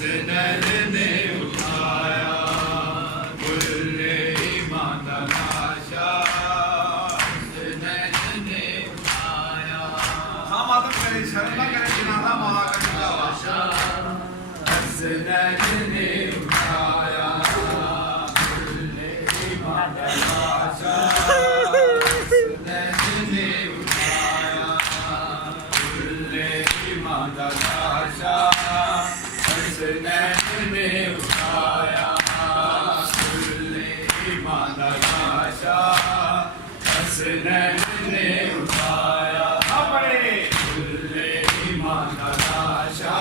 हसनैन ने उठाया कुल्ले ईमान दा लाशा हसनैन ने उठाया हाँ मातम करे शर्म ना करे जनाजा मौला का जिंदा हसनैन ने उठाया कुल्ले ईमान दा लाशा हसनैन ने उठाया कुल्ले ईमान दा लाशा हसनैन ने उठाया कुल्ले ईमान दा लाशा हसनैन ने उठाया अपने कुल्ले ईमान दा लाशा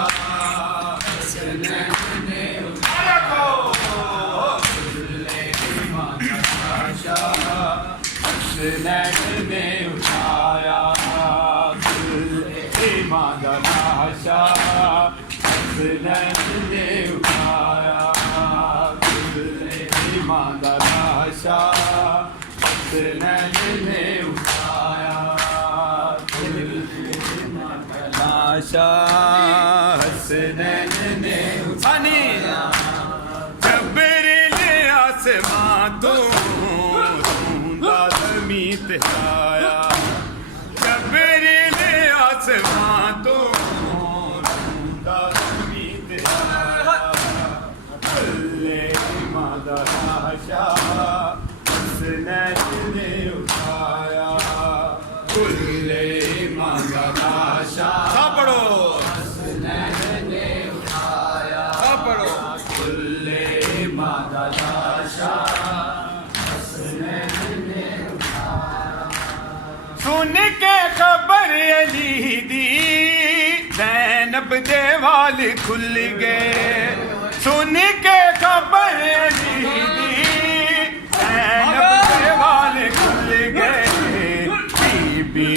हसनैन ने उठाया कुल्ले ईमान दा लाशा हसनैन ने उठाया कुल्ले ईमान दा लाशा हसनैन ने उठाया कुल्ले ईमान दा लाशा हसनैन ने उठाया कुल्ले ईमान दा लाशा हसनैन ने उठाया जबरील आसमां तो रूंदा ज़मीं ते आया जबरील आसमां तो रूंदा ज़मीं ते आया कुल्ले ईमान दा लाशा हसनैन ने उठाया कुल्ले ईमान दा लाशा पढ़ो हसनैन ने उठाया पढ़ो कुल्ले ईमान दा लाशा हसनैन ने उठाया सुन के खबर अली दी ज़ैनब दे वाल खुल गए सुन के खबर अली दी ज़ैनब दे वाल खुल गए बीबी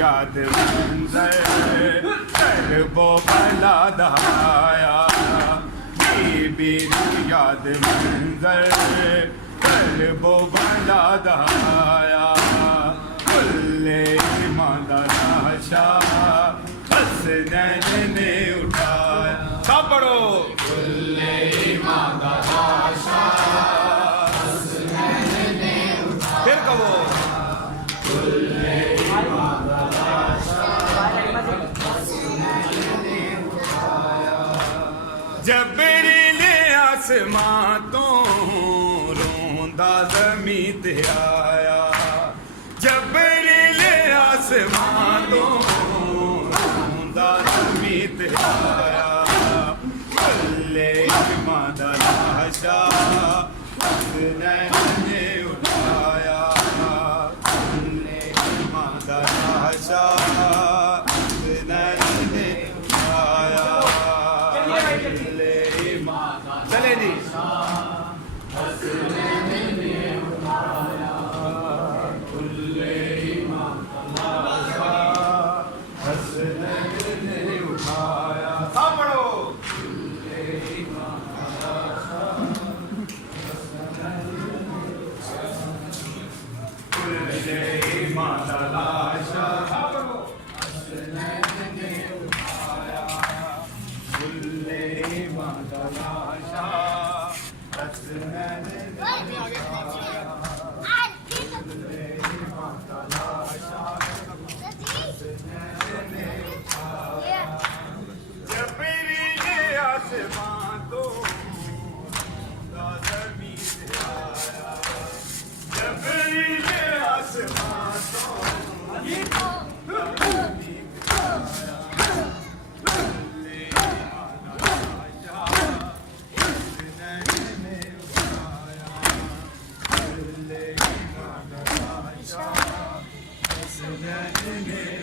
याद मंजर करबो भला दहाया बीबी याद मंजर करबो भला दहाया कुल्ले ईमान दा लाशा हसनैन ने उठाया सब पढ़ो कुल्ले ईमान दा लाशा हसनैन ने उठाया फिर कहो कुल्ले ईमान दा लाशा हसनैन ने उठाया जबरील आसमां तो रोंदा ज़मीं ते आया जबरील आसमां तो रोंदा ज़मीं ते आया कुल्ले ईमान दा लाशा हसनैन ने उठाया कुल्ले ईमान दा लाशा हसनैन ने उठाया कुल्ले ईमान चले जी हसनैन ने उठाया कुल्ले ईमान दा लाशा हसनैन ने उठाया सब पढ़ो कुल्ले ईमान दा लाशा कुल्ले ईमान दा लाशा हसनैन ने उठाया कुल्ले ईमान दा लाशा हसनैन ने उठाया कुल्ले ईमान दा लाशा हसनैन ने उठाया जबरील आसमां तो रोंदा ज़मीं ते आया जबरील आसमां तो रोंदा ज़मीं ते आया कुल्ले ईमान दा लाशा हसनैन ने उठाया कुल्ले ईमान दा लाशा हसनैन ने